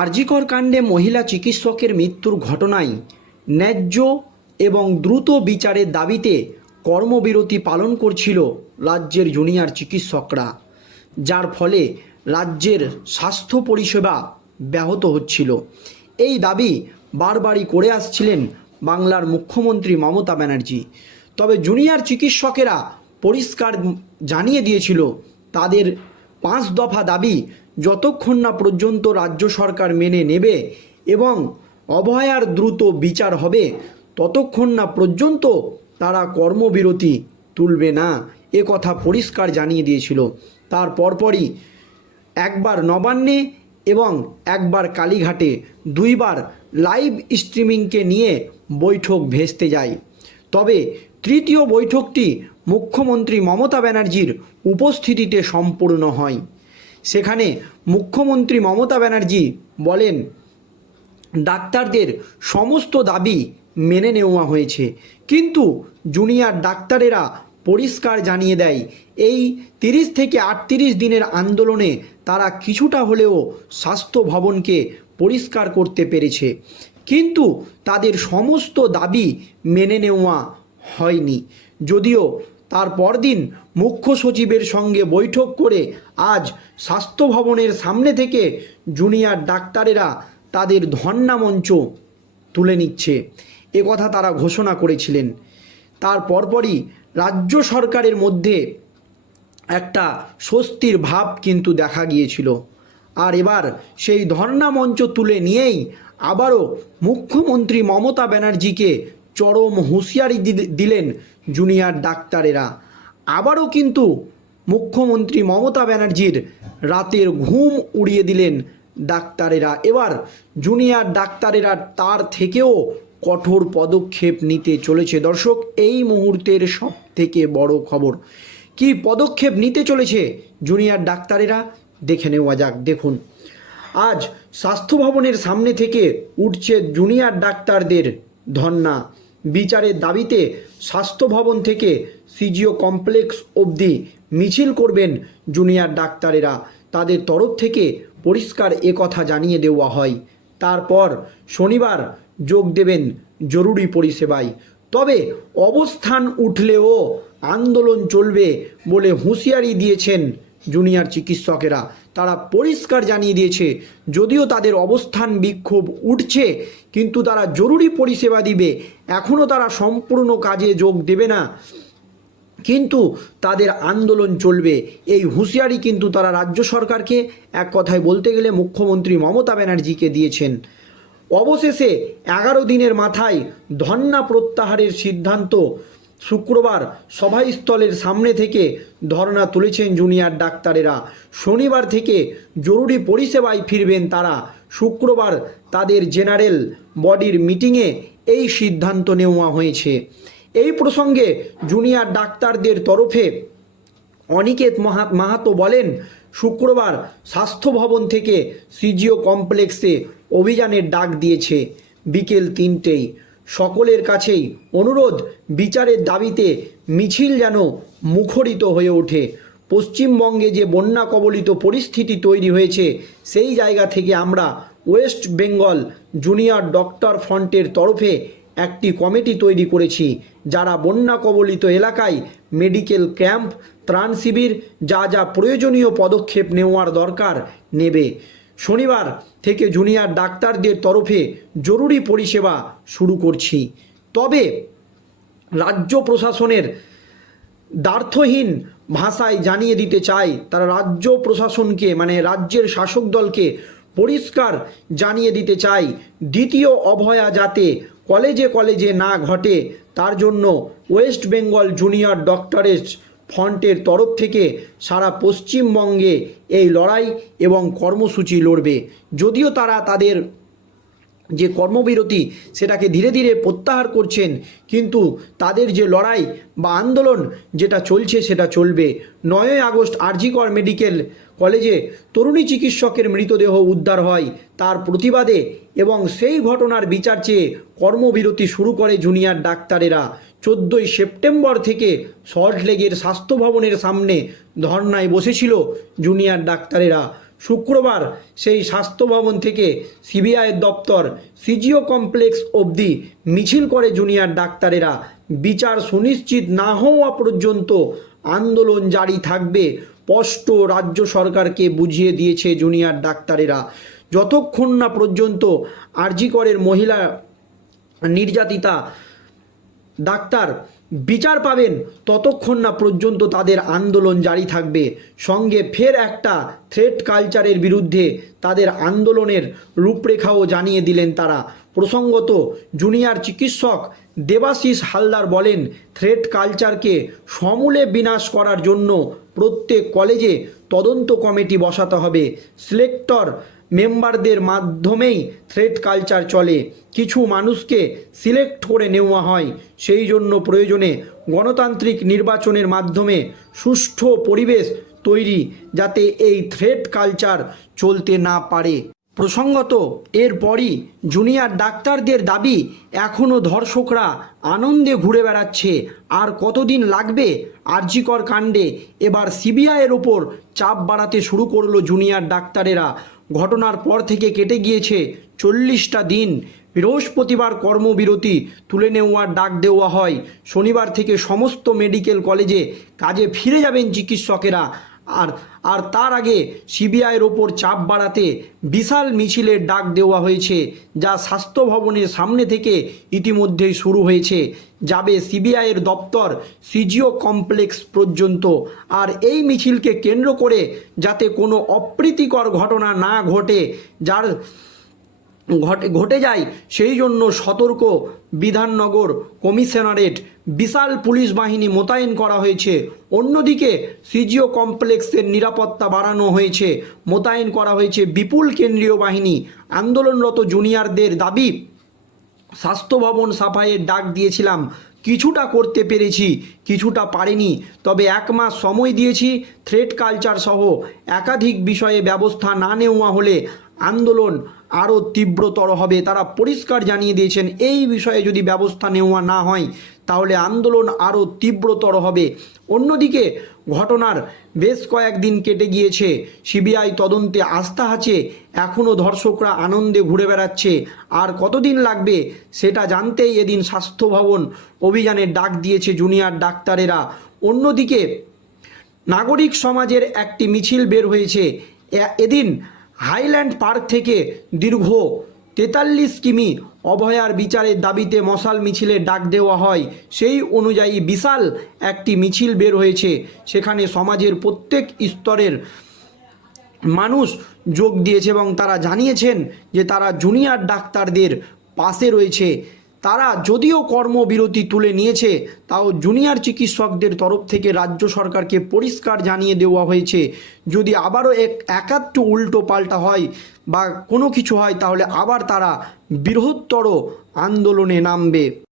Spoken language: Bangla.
আরজিকর কাণ্ডে মহিলা চিকিৎসকের মৃত্যুর ঘটনায় ন্যায্য এবং দ্রুত বিচারের দাবিতে কর্মবিরতি পালন করছিল রাজ্যের জুনিয়র চিকিৎসকরা, যার ফলে রাজ্যের স্বাস্থ্য পরিষেবা ব্যাহত হচ্ছিল। এই দাবি বারবারই করে আসছিলেন বাংলার মুখ্যমন্ত্রী মমতা ব্যানার্জি। তবে জুনিয়র চিকিৎসকেরা পরিষ্কার জানিয়ে দিয়েছিল, তাদের পাঁচ দফা দাবি যতক্ষণ না পর্যন্ত রাজ্য সরকার মেনে নেবে এবং অভয়ার দ্রুত বিচার হবে, ততক্ষণ না পর্যন্ত তারা কর্মবিরতি তুলবে না। এ কথা পরিষ্কার জানিয়ে দিয়েছিল। তার পরপরই একবার নবান্নে এবং একবার কালীঘাটে দুইবার লাইভ স্ট্রিমিংকে নিয়ে বৈঠক ভেস্তে যায়। তবে তৃতীয় বৈঠকটি মুখ্যমন্ত্রী মমতা ব্যানার্জির উপস্থিতিতে সম্পূর্ণ হয়। সেখানে মুখ্যমন্ত্রী মমতা ব্যানার্জি বলেন, ডাক্তারদের সমস্ত দাবি মেনে নেওয়া হয়েছে। কিন্তু জুনিয়র ডাক্তারেরা পরিষ্কার জানিয়ে দেয়, এই তিরিশ থেকে আটত্রিশ দিনের আন্দোলনে তারা কিছুটা হলেও স্বাস্থ্য ভবনকে পরিষ্কার করতে পেরেছে। কিন্তু তাদের সমস্ত দাবি মেনে নেওয়া হয়নি। যদিও তার পরদিন মুখ্য সচিবের সঙ্গে বৈঠক করে আজ স্বাস্থ্য ভবনের সামনে থেকে জুনিয়র ডাক্তারেরা তাদের ধর্ণা মঞ্চ তুলে নিচ্ছে। কথা তারা ঘোষণা করেছিলেন। তার পরপরই রাজ্য সরকারের মধ্যে একটা স্বস্তির ভাব কিন্তু দেখা গিয়েছিল। আর এবার সেই ধর্ণা মঞ্চ তুলে নিয়েই আবারও মুখ্যমন্ত্রী মমতা ব্যানার্জিকে চরম হুঁশিয়ারি দিলেন জুনিয়র ডাক্তারেরা। আবারও কিন্তু মুখ্যমন্ত্রী মমতা ব্যানার্জির রাতের ঘুম উড়িয়ে দিলেন ডাক্তারেরা। এবার জুনিয়র ডাক্তারেরা তার থেকেও কঠোর পদক্ষেপ নিতে চলেছে। দর্শক, এই মুহূর্তের সব থেকে বড় খবর, কি পদক্ষেপ নিতে চলেছে জুনিয়র ডাক্তারেরা? দেখে নেওয়া যাক, দেখুন। আজ স্বাস্থ্য ভবনের সামনে থেকে উঠছে জুনিয়র ডাক্তারদের ধর্না বিচারের দাবিতে স্বাস্থ্য ভবন থেকে সিজিও কমপ্লেক্স অবধি মিছিল করবেন জুনিয়র ডাক্তারেরা। তাদের তরফ থেকে পরিষ্কার কথা জানিয়ে দেওয়া হয়। তারপর শনিবার যোগ দেবেন জরুরি পরিষেবায়। তবে অবস্থান উঠলেও আন্দোলন চলবে বলে হুঁশিয়ারি দিয়েছেন জুনিয়র চিকিৎসকেরা। তারা পরিষ্কার জানিয়ে দিয়েছে, যদিও তাদের অবস্থান বিক্ষোভ উঠছে, কিন্তু তারা জরুরি পরিষেবা দিবে। এখনও তারা সম্পূর্ণ কাজে যোগ দেবে না। কিন্তু তাদের আন্দোলন চলবে। এই হুঁশিয়ারি কিন্তু তারা রাজ্য সরকারকে এক কথায় বলতে গেলে মুখ্যমন্ত্রী মমতা ব্যানার্জিকে দিয়েছেন। অবশেষে এগারো দিনের মাথায় ধন্না প্রত্যাহারের সিদ্ধান্ত শুক্রবার সভাস্থলের সামনে থেকে ধর্না তুলেছেন জুনিয়র ডাক্তারেরা। শনিবার থেকে জরুরি পরিষেবায় ফিরবেন তারা। শুক্রবার তাদের জেনারেল বডির মিটিংয়ে এই সিদ্ধান্ত নেওয়া হয়েছে। এই প্রসঙ্গে জুনিয়র ডাক্তারদের তরফে অনিকেত মাহা, মাহাতো বলেন, শুক্রবার স্বাস্থ্য ভবন থেকে সিজিও কমপ্লেক্সে অভিযানের ডাক দিয়েছে। বিকেল তিনটেই সকলের কাছেই অনুরোধ, বিচারের দাবিতে মিছিল যেন মুখরিত হয়ে ওঠে। পশ্চিমবঙ্গে যে বন্যা কবলিত পরিস্থিতি তৈরি হয়েছে, সেই জায়গা থেকে আমরা ওয়েস্ট বেঙ্গল জুনিয়র ডক্টর ফ্রন্টের তরফে একটি কমিটি তৈরি করেছি, যারা বন্যা কবলিত এলাকায় মেডিকেল ক্যাম্প, ত্রাণ শিবির, যা যা প্রয়োজনীয় পদক্ষেপ নেওয়ার দরকার নেবে। শনিবার থেকে জুনিয়র ডাক্তারদের তরফে জরুরি পরিষেবা শুরু করছি। তবে রাজ্য প্রশাসনের দ্বার্থহীন ভাষায় জানিয়ে দিতে চাই, তারা রাজ্য প্রশাসনকে মানে রাজ্যের শাসক দলকে পরিষ্কার জানিয়ে দিতে চাই, দ্বিতীয় অভয়া যাতে কলেজে কলেজে না ঘটে, তার জন্য ওয়েস্ট বেঙ্গল জুনিয়র ডক্টরেট ফ্রন্টের তরফ থেকে সারা পশ্চিমবঙ্গে এই লড়াই এবং কর্মসূচি লড়বে। যদিও তারা তাদের যে কর্মবিরতি সেটাকে ধীরে ধীরে প্রত্যাহার করছেন, কিন্তু তাদের যে লড়াই বা আন্দোলন যেটা চলছে সেটা চলবে। নয়ই আগস্ট আরজিকর মেডিকেল কলেজে তরুণী চিকিৎসকের মৃতদেহ উদ্ধার হয়। তার প্রতিবাদে এবং সেই ঘটনার বিচার চেয়ে কর্মবিরতি শুরু করে জুনিয়র ডাক্তারেরা। চোদ্দোই সেপ্টেম্বর থেকে সল্টলেগের স্বাস্থ্য ভবনের সামনে ধর্নায় বসেছিল জুনিয়র ডাক্তারেরা। শুক্রবার সেই স্বাস্থ্য ভবন থেকে সিবিআইয়ের দপ্তর সিজিও কমপ্লেক্স অবধি মিছিল করে জুনিয়র ডাক্তারেরা। বিচার সুনিশ্চিত না হওয়া পর্যন্ত আন্দোলন জারি থাকবে, স্পষ্ট রাজ্য সরকারকে বুঝিয়ে দিয়েছে জুনিয়র ডাক্তারেরা। যতক্ষণ না পর্যন্ত আরজিকরের মহিলা নির্যাতিতা ডাক্তার বিচার পাবেন, ততক্ষণ না পর্যন্ত তাদের আন্দোলন জারি থাকবে। সঙ্গে ফের একটা থ্রেট কালচারের বিরুদ্ধে তাদের আন্দোলনের রূপরেখাও জানিয়ে দিলেন তারা। প্রসঙ্গত জুনিয়র চিকিৎসক দেবাশিস হালদার বলেন থ্রেট কালচারকে সমূলে বিনাশ করার জন্য প্রত্যেক কলেজে তদন্ত কমিটি বসাতে হবে। সিলেক্টর মেম্বারদের মাধ্যমেই থ্রেড কালচার চলে। কিছু মানুষকে সিলেক্ট করে নেওয়া হয়। সেই জন্য প্রয়োজনে গণতান্ত্রিক নির্বাচনের মাধ্যমে সুষ্ঠু পরিবেশ তৈরি যাতে এই থ্রেড কালচার চলতে না পারে। প্রসঙ্গত, এরপরই জুনিয়র ডাক্তারদের দাবি এখনও ধর্ষকরা আনন্দে ঘুরে বেড়াচ্ছে। আর কতদিন লাগবে? আরজিকর কাণ্ডে এবার সিবিআইয়ের ওপর চাপ বাড়াতে শুরু করল জুনিয়র ডাক্তারেরা। ঘটনার পর থেকে কেটে গিয়েছে চল্লিশটা দিন। বৃহস্পতিবার কর্মবিরতি তুলে নেওয়ার ডাক দেওয়া হয়। শনিবার থেকে সমস্ত মেডিকেল কলেজে কাজে ফিরে যাবেন চিকিৎসকেরা। আর আর তার আগে সিবিআইয়ের ওপর চাপ বাড়াতে বিশাল মিছিলের ডাক দেওয়া হয়েছে, যা স্বাস্থ্য ভবনের সামনে থেকে ইতিমধ্যেই শুরু হয়েছে, যাবে সিবিআইয়ের দপ্তর সিজিও কমপ্লেক্স পর্যন্ত। আর এই মিছিলকে কেন্দ্র করে যাতে কোনো অপ্রীতিকর ঘটনা না ঘটে, যার ঘটে ঘটে যায়, সেই জন্য সতর্ক বিধাননগর কমিশনারেট বিশাল পুলিশ বাহিনী মোতায়েন করা হয়েছে। অন্যদিকে সিজিও কমপ্লেক্সের নিরাপত্তা বাড়ানো হয়েছে। মোতায়েন করা হয়েছে বিপুল কেন্দ্রীয় বাহিনী। আন্দোলনরত জুনিয়রদের দাবি, স্বাস্থ্য ভবন সাফাইয়ের ডাক দিয়েছিলাম। কিছুটা করতে পেরেছি, কিছুটা পারিনি। তবে এক মাস সময় দিয়েছি থ্রেড কালচার সহ একাধিক বিষয়ে ব্যবস্থা না নেওয়া হলে আন্দোলন আরও তীব্রতর হবে। তারা পরিষ্কার জানিয়ে দিয়েছেন, এই বিষয়ে যদি ব্যবস্থা নেওয়া না হয়, তাহলে আন্দোলন আরও তীব্রতর হবে। অন্যদিকে, ঘটনার বেশ কয়েকদিন কেটে গিয়েছে। সিবিআই তদন্তে আস্থা আছে, এখনও ধর্ষকরা আনন্দে ঘুরে বেড়াচ্ছে। আর কতদিন লাগবে, সেটা জানতেই এদিন স্বাস্থ্য ভবন অভিযানের ডাক দিয়েছে জুনিয়র ডাক্তারেরা। অন্যদিকে, নাগরিক সমাজের একটি মিছিল বের হয়েছে। এদিন হাইল্যান্ড পার্ক থেকে দীর্ঘ তেতাল্লিশ কিমি অভয়ার বিচারের দাবিতে মশাল মিছিলের ডাক দেওয়া হয়। সেই অনুযায়ী বিশাল একটি মিছিল বের হয়েছে। সেখানে সমাজের প্রত্যেক স্তরের মানুষ যোগ দিয়েছে এবং তারা জানিয়েছেন যে তারা জুনিয়র ডাক্তারদের পাশে রয়েছে। তারা যদিও কর্মবিরতি তুলে নিয়েছে, তাও জুনিয়র চিকিৎসকদের তরফ থেকে রাজ্য সরকারকে পরিষ্কার জানিয়ে দেওয়া হয়েছে। যদি আবারও এক একাত্ম উল্টো পাল্টা হয় বা কোনো কিছু হয়, তাহলে আবার তারা বৃহত্তর আন্দোলনে নামবে।